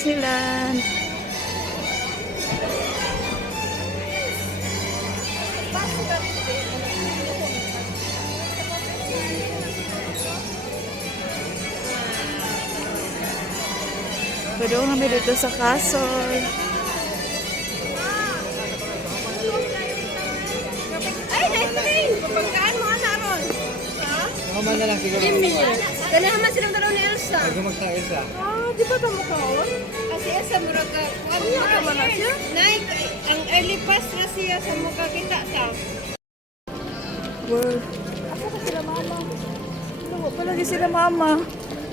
Disneyland. Pwede ko kami dito sa castle. Ay, nice to meet you. Pagkaan mo na ron. Nakaman na lang siguro. Danahaman silang dalaw ni Elsa. Huwag ka magtail sa. Di ba tamo ka on? Kasi Elsa murag ka. Ano ba na siya? Nay, ang early pass na siya sa mukha kita sa. World. Asa ka sila mama? Wala palagi sila mama.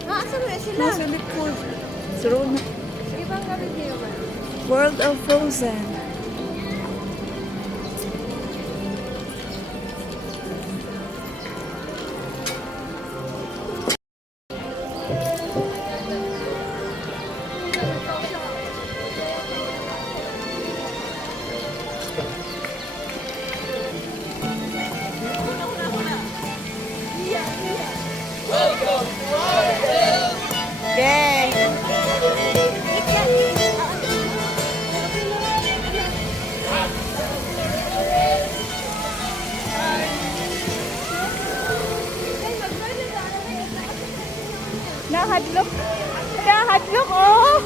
Asa mo sila? Nasa likod. Sarona. Ibang nga video man. World of Frozen. Yay! Nahadlok. Nahadlok, oh!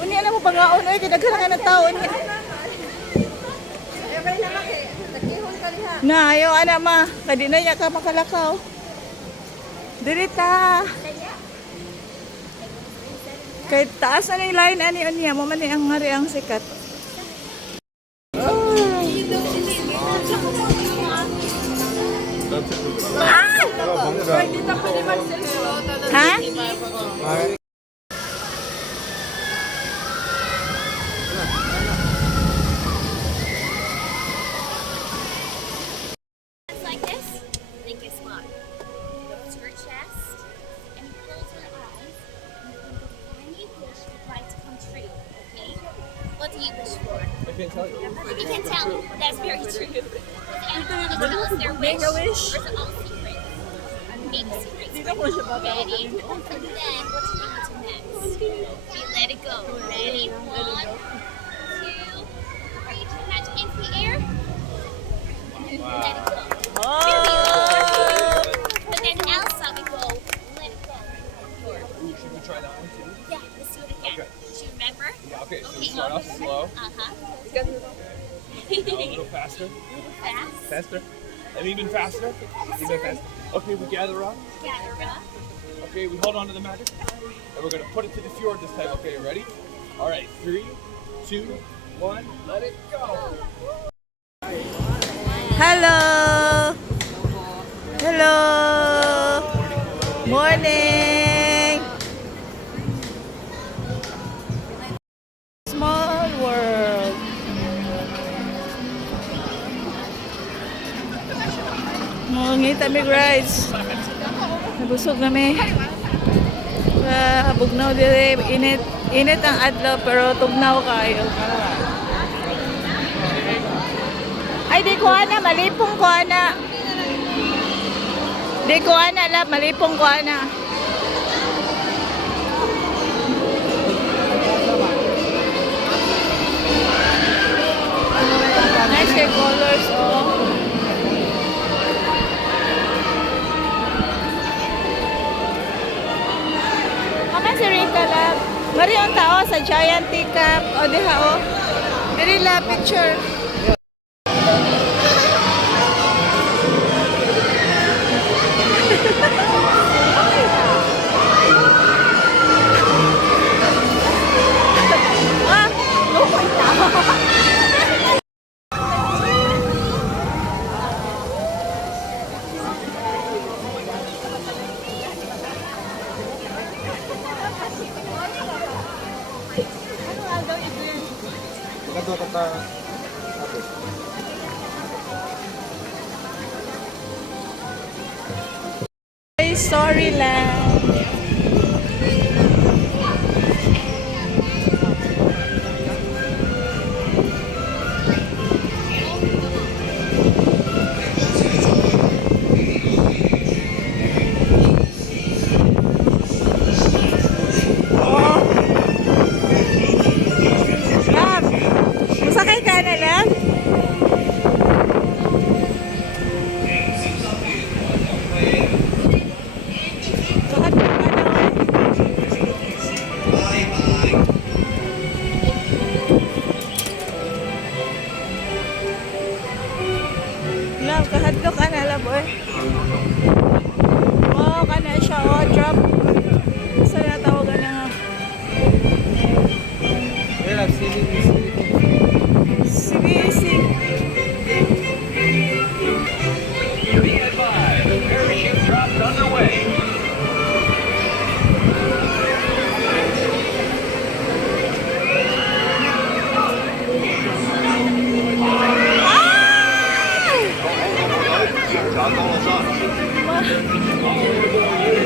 Uni, alam mo pangaon, oy, kinaghalangan ng tao. Uni. Every na maki. Nagkihon ka liha. Na, ayaw, anak ma. Kadi na niya ka makalakaw. Dirita. Kahit taas na yung line, ani, niya. Mamani ang ngari ang sikat. Ha? Like this, then guess what? Go to her chest and close her eyes and think of any wish you'd like to come true, okay? What do you wish for? I can't tell you. If you can tell, that's very true. Does anyone want to tell us their wish? Make a wish. Or is it all secret? Make a secret. Ready? And then what do you want to next? You let it go. Ready? 1, 2, 3. Catch into the air. And then let it go. Oh! But then Elsa would go, let it go. Ooh, should we try that one too? Yeah, let's do it again. Okay. Do you remember? Yeah, okay, so we Okay. start off slow. Uh-huh. Now a little faster. Fast. Faster. And even faster. Even faster. Okay, we gather up. Gather up. Okay, we hold on to the magic. And we're going to put it to the fjord this time. Okay, ready? All right, 3, 2, 1, let it go. Hello! Hello! Morning! Small world. Mangita mi rides. Nabusog kami. Bugnaw dire, init. Init ang adlaw pero tugnaw kayo. Ay, di ko ana, malipong ko ana. Di ko ana, lab, malipong ko ana. Nice yung colors, oh. Mama si Rita, lab. Mari ang tao sa giant teacup. O, diha, oh. Dili la, picture. Storyland.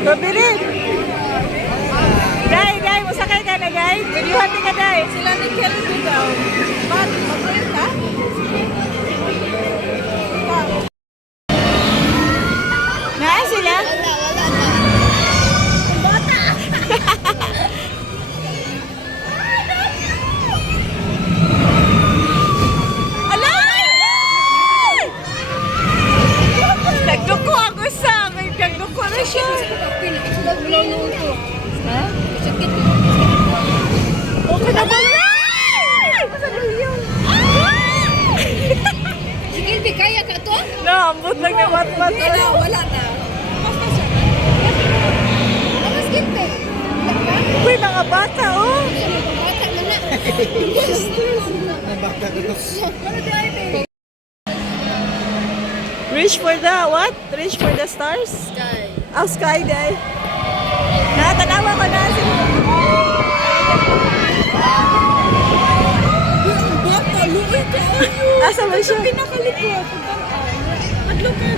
Pabilis. Gay, musakay ka na, gay. Videohan din ka, gay. Sila ni Kelly daw. Ba't? Mag-ulit ka? Naan sila? Wala na. Bata! Ala! Nagduko ako sa akin. Nagduko na siya. Sila bulaw nung ko. Ha? Sakit ko. Okay na ba? Sige, di kaya ka to? Naambot lang na mat-mat. Wala na. Mas kinte. Uy, mga bata, oh. Bata mo na. Reach for the what? Reach for the stars? Sky. Oh, sky day. Natanawa ko na si... Bata, luwi ka. Asa ba siya? Pinakalikot. Adlo ka.